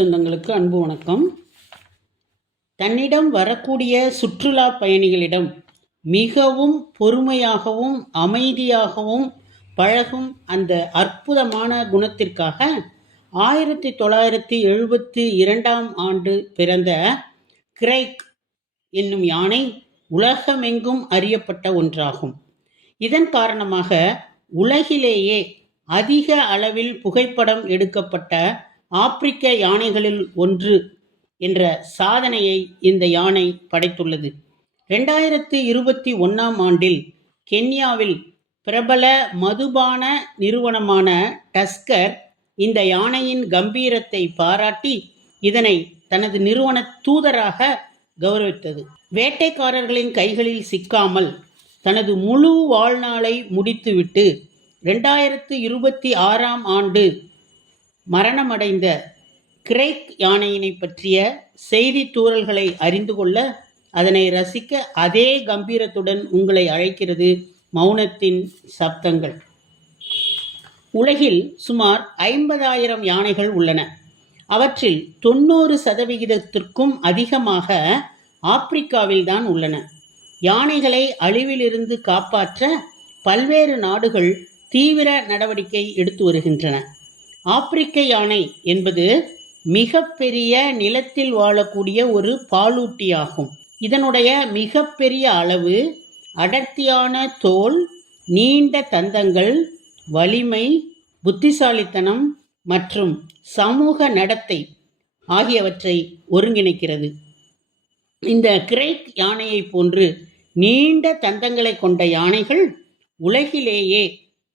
சொந்தங்களுக்கு அன்பு வணக்கம். தன்னிடம் வரக்கூடிய சுற்றுலா பயணிகளிடம் மிகவும் பொறுமையாகவும் அமைதியாகவும் பழகும் அந்த அற்புதமான குணத்திற்காக 1972 ஆண்டு பிறந்த கிரைக் என்னும் யானை உலகமெங்கும் அறியப்பட்ட ஒன்றாகும். இதன் காரணமாக உலகிலேயே அதிக அளவில் புகைப்படம் எடுக்கப்பட்ட ஆப்பிரிக்க யானைகளில் ஒன்று என்ற சாதனையை இந்த யானை படைத்துள்ளது. 2021 ஆண்டில் கென்யாவில் பிரபல மதுபான நிறுவனமான டஸ்கர் இந்த யானையின் கம்பீரத்தை பாராட்டி இதனை தனது நிறுவன தூதராக கௌரவித்தது. வேட்டைக்காரர்களின் கைகளில் சிக்காமல் தனது முழு வாழ்நாளை முடித்துவிட்டு 2026 ஆண்டு மரணமடைந்த கிரைக் யானையினை பற்றிய செய்தி தூறல்களை அறிந்து கொள்ள, அதனை ரசிக்க அதே கம்பீரத்துடன் உங்களை அழைக்கிறது மௌனத்தின் சப்தங்கள். உலகில் சுமார் 50,000 யானைகள் உள்ளன. அவற்றில் 90% அதிகமாக ஆப்பிரிக்காவில்தான் உள்ளன. யானைகளை அழிவிலிருந்து காப்பாற்ற பல்வேறு நாடுகள் தீவிர நடவடிக்கை எடுத்து வருகின்றன. ஆப்பிரிக்க யானை என்பது மிகப்பெரிய நிலத்தில் வாழக்கூடிய ஒரு பாலூட்டியாகும். இதனுடைய மிகப்பெரிய அளவு, அடர்த்தியான தோல், நீண்ட தந்தங்கள், வலிமை, புத்திசாலித்தனம் மற்றும் சமூக நடத்தை ஆகியவற்றை ஒருங்கிணைக்கிறது. இந்த கிரைக் யானையை போன்று நீண்ட தந்தங்களை கொண்ட யானைகள் உலகிலேயே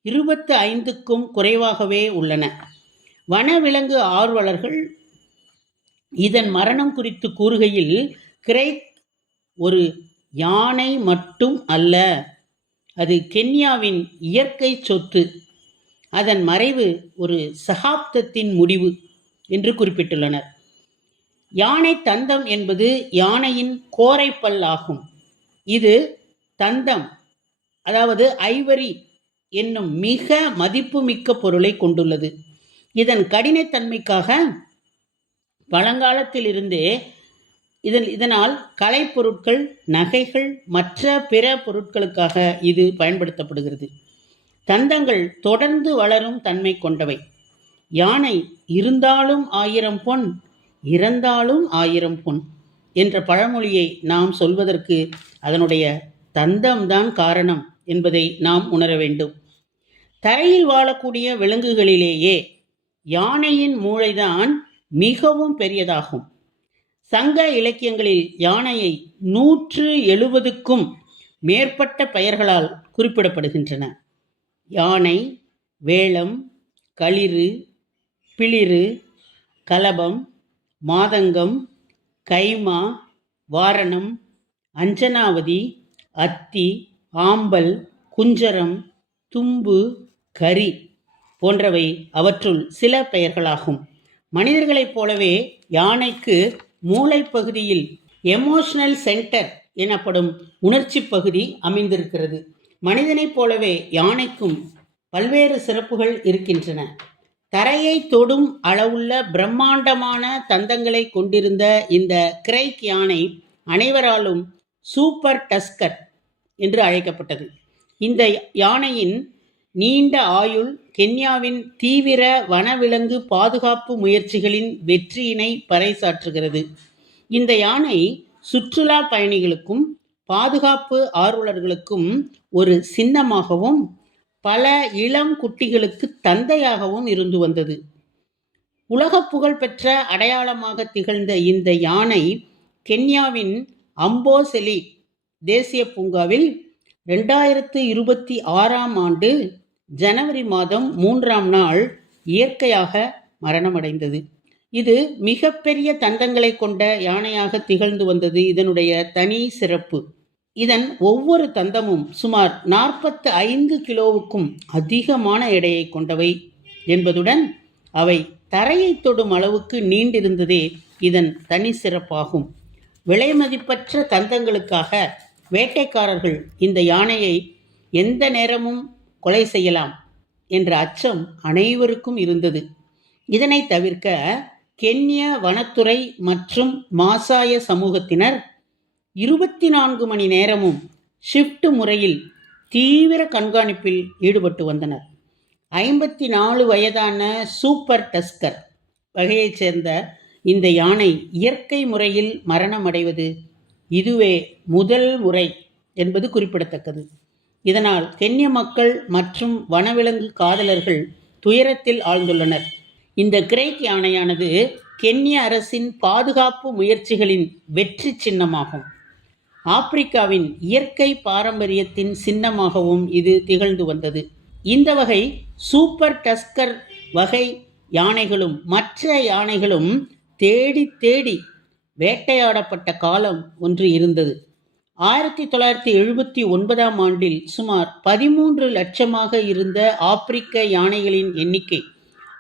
25க்கும் குறைவாகவே உள்ளன. வனவிலங்கு ஆர்வலர்கள் இதன் மரணம் குறித்து கூறுகையில், கிரைக் ஒரு யானை மட்டும் அல்ல, அது கென்யாவின் இயற்கை சொத்து, அதன் மறைவு ஒரு சகாப்தத்தின் முடிவு என்று குறிப்பிட்டுள்ளனர். யானை தந்தம் என்பது யானையின் கோரைப்பல் ஆகும். இது தந்தம், அதாவது ஐவரி என்னும் மிக மதிப்புமிக்க பொருளை கொண்டுள்ளது. இதன் கடினத்தன்மைக்காக பழங்காலத்தில் இருந்தே இதனால் கலைப்பொருட்கள், நகைகள், மற்ற பிற பொருட்களுக்காக இது பயன்படுத்தப்படுகிறது. தந்தங்கள் தொடர்ந்து வளரும் தன்மை கொண்டவை. யானை இருந்தாலும் 1000 பொன், இறந்தாலும் 1000 பொன் என்ற பழமொழியை நாம் சொல்வதற்கு அதனுடைய தந்தம்தான் காரணம் என்பதை நாம் உணர வேண்டும். தரையில் வாழக்கூடிய விலங்குகளிலேயே யானையின் மூளைதான் மிகவும் பெரியதாகும். சங்க இலக்கியங்களில் யானையை 170க்கும் மேற்பட்ட பெயர்களால் குறிப்பிடப்படுகின்றன. யானை, வேளம், களிறு, பிளிறு, கலபம், மாதங்கம், கைமா, வாரணம், அஞ்சனாவதி, அத்தி, ஆம்பல், குஞ்சரம், தும்பு, கரி போன்றவை அவற்றுள் சில பெயர்களாகும். மனிதர்களைப் போலவே யானைக்கு மூளை பகுதியில் எமோஷனல் சென்டர் எனப்படும் உணர்ச்சி பகுதி அமைந்திருக்கிறது. மனிதனைப் போலவே யானைக்கும் பல்வேறு சிறப்புகள் இருக்கின்றன. தரையை தொடும் அளவுள்ள பிரம்மாண்டமான தந்தங்களை கொண்டிருந்த இந்த கிரைக் யானை அனைவராலும் சூப்பர் டஸ்கர் என்று அழைக்கப்பட்டது. இந்த யானையின் நீண்ட ஆயுள் கென்யாவின் தீவிர வனவிலங்கு பாதுகாப்பு முயற்சிகளின் வெற்றியினை பறைசாற்றுகிறது. இந்த யானை சுற்றுலா பயணிகளுக்கும் பாதுகாப்பு ஆர்வலர்களுக்கும் ஒரு சின்னமாகவும் பல இளம் குட்டிகளுக்கு தந்தையாகவும் இருந்து வந்தது. உலக புகழ் பெற்ற அடையாளமாக திகழ்ந்த இந்த யானை கென்யாவின் அம்போசெலி தேசிய பூங்காவில் 2026 ஆண்டு ஜனவரி மாதம் 3ஆம் நாள் இயற்கையாக மரணமடைந்தது. இது மிகப்பெரிய தந்தங்களை கொண்ட யானையாக திகழ்ந்து வந்தது இதனுடைய தனி சிறப்பு. இதன் ஒவ்வொரு தந்தமும் சுமார் 45 கிலோவுக்கும் அதிகமான எடையை கொண்டவை என்பதுடன் அவை தரையை தொடும் அளவுக்கு நீண்டிருந்ததே இதன் தனி சிறப்பாகும். விலை மதிப்பற்ற தந்தங்களுக்காக வேட்டைக்காரர்கள் இந்த யானையை எந்த நேரமும் கொலை செய்யலாம் என்ற அச்சம் அனைவருக்கும் இருந்தது. இதனை தவிர்க்க கென்ய வனத்துறை மற்றும் மாசாய சமூகத்தினர் 24 மணி நேரமும் ஷிஃப்ட் முறையில் தீவிர கண்காணிப்பில் ஈடுபட்டு வந்தனர். 54 வயதான சூப்பர் டஸ்கர் வகையைச் சேர்ந்த இந்த யானை இயற்கை முறையில் மரணமடைவது இதுவே முதல் முறை என்பது குறிப்பிடத்தக்கது. இதனால் கென்ய மக்கள் மற்றும் வனவிலங்கு காதலர்கள் துயரத்தில் ஆழ்ந்துள்ளனர். இந்த கிரேக் யானையானது கென்ய அரசின் பாதுகாப்பு முயற்சிகளின் வெற்றி சின்னமாகும். ஆப்பிரிக்காவின் இயற்கை பாரம்பரியத்தின் சின்னமாகவும் இது திகழ்ந்து வந்தது. இந்த வகை சூப்பர் டஸ்கர் வகை யானைகளும் மற்ற யானைகளும் தேடி தேடி வேட்டையாடப்பட்ட காலம் ஒன்று இருந்தது. 1979ஆம் ஆண்டில் சுமார் 13 லட்சமாக இருந்த ஆப்பிரிக்க யானைகளின் எண்ணிக்கை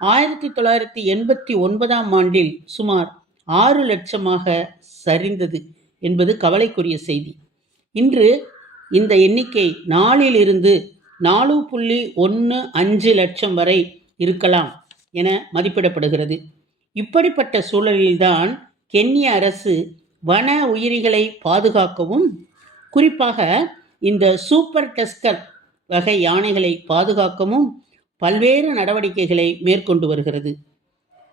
1989ஆம் ஆண்டில் சுமார் 6 லட்சமாக சரிந்தது என்பது கவலைக்குரிய செய்தி. இன்று இந்த எண்ணிக்கை 4லிருந்து 4.15 லட்சம் வரை இருக்கலாம் என மதிப்பிடப்படுகிறது. இப்படிப்பட்ட சூழலில்தான் கென்ய அரசு வன உயிரிகளை பாதுகாக்கவும், குறிப்பாக இந்த சூப்பர் டஸ்கர் வகை யானைகளை பாதுகாக்கவும் பல்வேறு நடவடிக்கைகளை மேற்கொண்டு வருகிறது.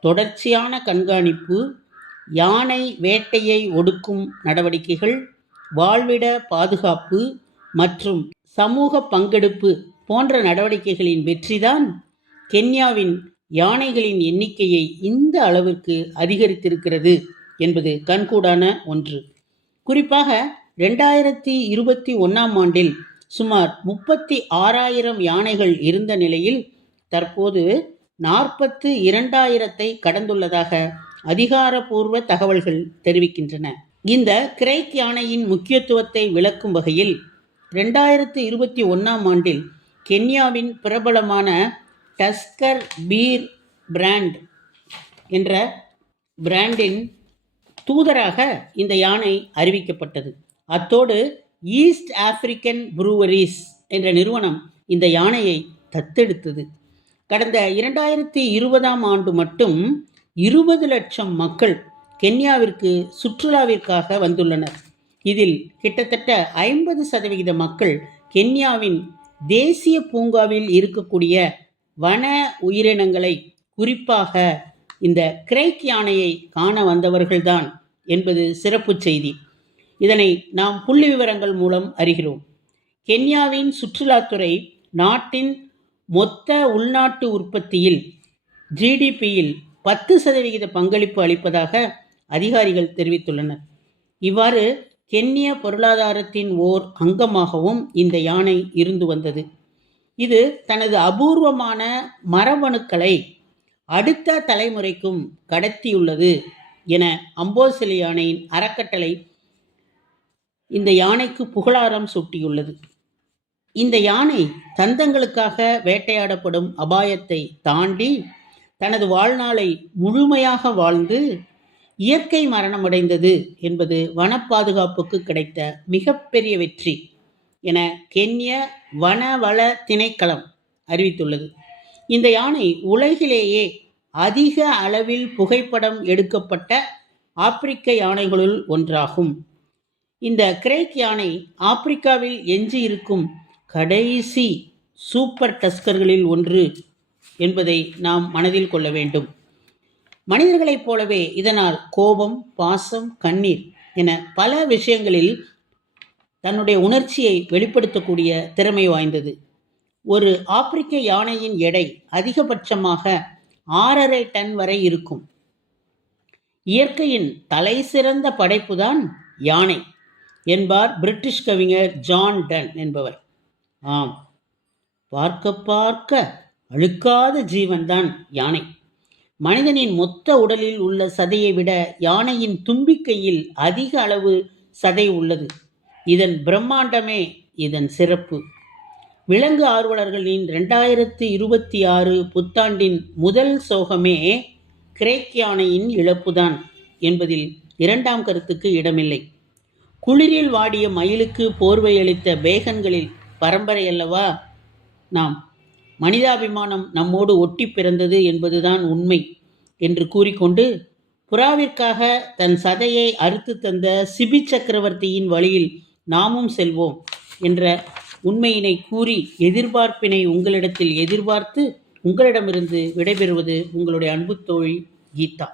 தொடர்ச்சியான கண்காணிப்பு, யானை வேட்டையை ஒடுக்கும் நடவடிக்கைகள், வாழ்விட பாதுகாப்பு மற்றும் சமூக பங்கெடுப்பு போன்ற நடவடிக்கைகளின் வெற்றிதான் கென்யாவின் யானைகளின் எண்ணிக்கையை இந்த அளவிற்கு அதிகரித்திருக்கிறது என்பது கண்கூடான ஒன்று. குறிப்பாக 2021ஆம் ஆண்டில் சுமார் 36,000 யானைகள் இருந்த நிலையில் தற்போது 42,000ஐ கடந்துள்ளதாக அதிகாரப்பூர்வ தகவல்கள் தெரிவிக்கின்றன. இந்த கிரேக் யானையின் முக்கியத்துவத்தை விளக்கும் வகையில் 2021ஆம் ஆண்டில் கென்யாவின் பிரபலமான டஸ்கர் பீர் பிராண்ட் என்ற பிராண்டின் தூதராக இந்த யானை அறிவிக்கப்பட்டது. அத்தோடு ஈஸ்ட் ஆப்பிரிக்கன் ப்ரூவரிஸ் என்ற நிறுவனம் இந்த யானையை தத்தெடுத்தது. கடந்த 2020ஆம் ஆண்டு மட்டும் 20 லட்சம் மக்கள் கென்யாவிற்கு சுற்றுலாவிற்காக வந்துள்ளனர். இதில் கிட்டத்தட்ட 50% மக்கள் கென்யாவின் தேசிய பூங்காவில் இருக்கக்கூடிய வன உயிரினங்களை, குறிப்பாக இந்த கிரேக் யானையை காண வந்தவர்கள்தான் என்பது சிறப்பு செய்தி. இதனை நாம் புள்ளி விவரங்கள் மூலம் அறிகிறோம். கென்யாவின் சுற்றுலாத்துறை நாட்டின் மொத்த உள்நாட்டு உற்பத்தியில் ஜிடிபியில் 10% பங்களிப்பு அளிப்பதாக அதிகாரிகள் தெரிவித்துள்ளனர். இவ்வாறு கென்ய பொருளாதாரத்தின் ஓர் அங்கமாகவும் இந்த யானை இருந்து வந்தது. இது தனது அபூர்வமான மரபணுக்களை அடுத்த தலைமுறைக்கும் கடத்தியுள்ளது என அம்போசிலி யானையின் அறக்கட்டளை இந்த யானைக்கு புகழாரம் சூட்டியுள்ளது. இந்த யானை தந்தங்களுக்காக வேட்டையாடப்படும் அபாயத்தை தாண்டி தனது வாழ்நாளை முழுமையாக வாழ்ந்து இயற்கை மரணமடைந்தது என்பது வன பாதுகாப்புக்கு கிடைத்த மிகப்பெரிய வெற்றி என கென்ய வனவள திணைக்களம் அறிவித்துள்ளது. இந்த யானை உலகிலேயே அதிக அளவில் புகைப்படம் எடுக்கப்பட்ட ஆப்பிரிக்க யானைகளுள் ஒன்றாகும். இந்த கிரேக் யானை ஆப்பிரிக்காவில் எஞ்சியிருக்கும் கடைசி சூப்பர் டஸ்கர்களில் ஒன்று என்பதை நாம் மனதில் கொள்ள வேண்டும். மனிதர்களைப் போலவே இதனால் கோபம், பாசம், கண்ணீர் என பல விஷயங்களில் தன்னுடைய உணர்ச்சியை வெளிப்படுத்தக்கூடிய திறமை வாய்ந்தது. ஒரு ஆப்பிரிக்க யானையின் எடை அதிகபட்சமாக 6.5 டன் வரை இருக்கும். இயற்கையின் தலை சிறந்த படைப்புதான் யானை என்பார் பிரிட்டிஷ் கவிஞர் ஜான் டன் என்பவர். ஆம், பார்க்க பார்க்க அழுக்காத ஜீவன்தான் யானை. மனிதனின் மொத்த உடலில் உள்ள சதையை விட யானையின் தும்பிக்கையில் அதிக அளவு சதை உள்ளது. இதன் பிரம்மாண்டமே இதன் சிறப்பு. விலங்கு ஆர்வலர்களின் 2026 புத்தாண்டின் முதல் சோகமே கிரேக் யானையின் இழப்புதான் என்பதில் இரண்டாம் கருத்துக்கு இடமில்லை. குளிரில் வாடிய மயிலுக்கு போர்வை அளித்த பேகன்களில் பரம்பரை அல்லவா நாம். மனிதாபிமானம் நம்மோடு ஒட்டி பிறந்தது என்பதுதான் உண்மை என்று கூறிக்கொண்டு புறாவிற்காக தன் சதையை அறுத்து தந்த சிபி சக்கரவர்த்தியின் வழியில் நாமும் செல்வோம் என்ற உண்மையினை கூறி எதிர்பார்ப்பினை உங்களிடத்தில் எதிர்பார்த்து உங்களிடமிருந்து விடைபெறுவது உங்களுடைய அன்பு தோழி கீதா.